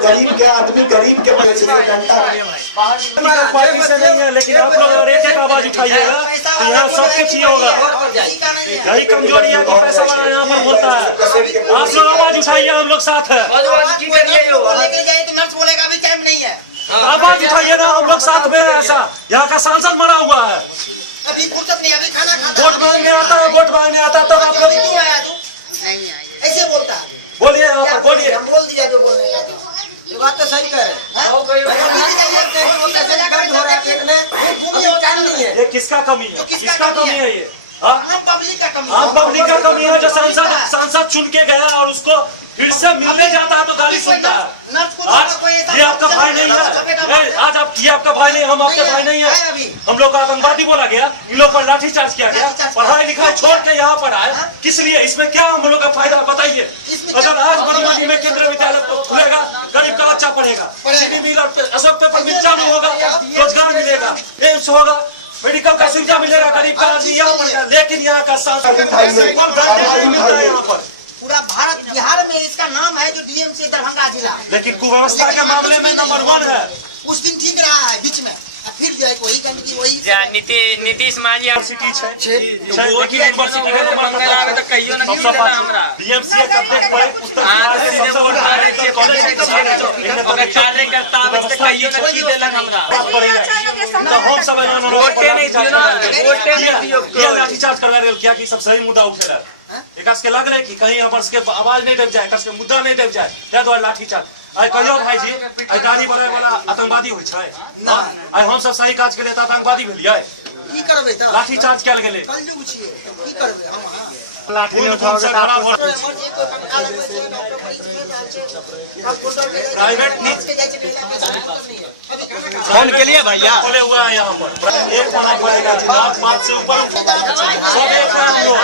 गरीब के आदमी गरीब के पार्टी से नहीं है, लेकिन आप लोग एक एक आवाज उठाइएगा तो यहाँ सब कुछ ही होगा। यही कमजोरी है कि पैसा वाला यहाँ पर बोलता है। आप लोग आवाज उठाइए, हम लोग साथ है। आवाज उठाइए ना, हम लोग साथ में। ऐसा यहाँ का सांसद मरा हुआ है, अभी फुर्सत नहीं, अभी खाना खाता वोट मांगने आता है, वोट मांगने आता है। तो आप लोग नहीं आया तू, ऐसे बोलता है। बोलिए, यहाँ पर बोलिए। हम बोल दिया जो बोलने का। ये बात तो सही कर रहे। ये किसका कमी है? किसका कमी है ये? हम पब्लिक का कमी, आप पब्लिक का कमी है जो सांसद चुन के गया और उसको फिर से मिलने जाता है तो गाली सुनता है। आज ये आपका भाई नहीं है, आज आप ये आपका भाई नहीं, हम आपके भाई नहीं है। हम लोग को आतंकवादी बोला गया, इन लोग पर लाठीचार्ज किया गया, पढ़ाई लिखाई छोड़ के यहाँ पर आए। किस लिए? इसमें क्या हम लोग का फायदा बताइए? अगर आज बड़ी में केंद्रीय विद्यालय खुलेगा, गरीब का बच्चा पढ़ेगा, चीनी मिल, अशोक पेपर मिल चालू होगा, रोजगार मिलेगा, एम्स होगा, मेडिकल का सुविधा मिलेगा गरीब का आदमी यहाँ पर। लेकिन यहाँ का सांसद मिलता है यहाँ पर। पूरा भारत बिहार में इसका नाम है जो डीएमसी दरभंगा जिला। लेकिन कुव्यवस्था के मामले में नंबर 1 है। उस दिन ठीक रहा है, बीच में फिर जो है वही गंदगी वही। नीतीश मांझी यूनिवर्सिटी यूनिवर्सिटी का नंबर तो कहियो ना हमरा बीएमसी का देख पर उत्तर बिहार के सबसे बड़ा कॉलेज कार्यकर्ता बस कहियो ना की देलन हमरा बात पड़ेगा। तो हम सब वोटे नहीं दियो ना, वोटे नहीं दियो। ये लाठीचार्ज करवा रहे क्या कि सब सही मुद्दा उठेला? एकस के लग रहे कि कहीं हमर के आवाज नहीं दब जाए, एकस के मुद्दा नहीं दब जाए, त्या द्वारा लाठीचार्ज। आई कहियो भाई जी, आई गाड़ी बनाए वाला आतंकवादी होय छै? आई हम सब सही काज के लिए आतंकवादी भेलियै? की करबे त लाठीचार्ज कैल गेलै। कलयुग छियै, की करबे हम? लाठी नहीं उठाओगे तो आप प्राइवेट फोन के लिए भैया खोले हुआ है यहाँ पर। एक होना पड़ेगा, बात से ऊपर सब एक है हम लोग।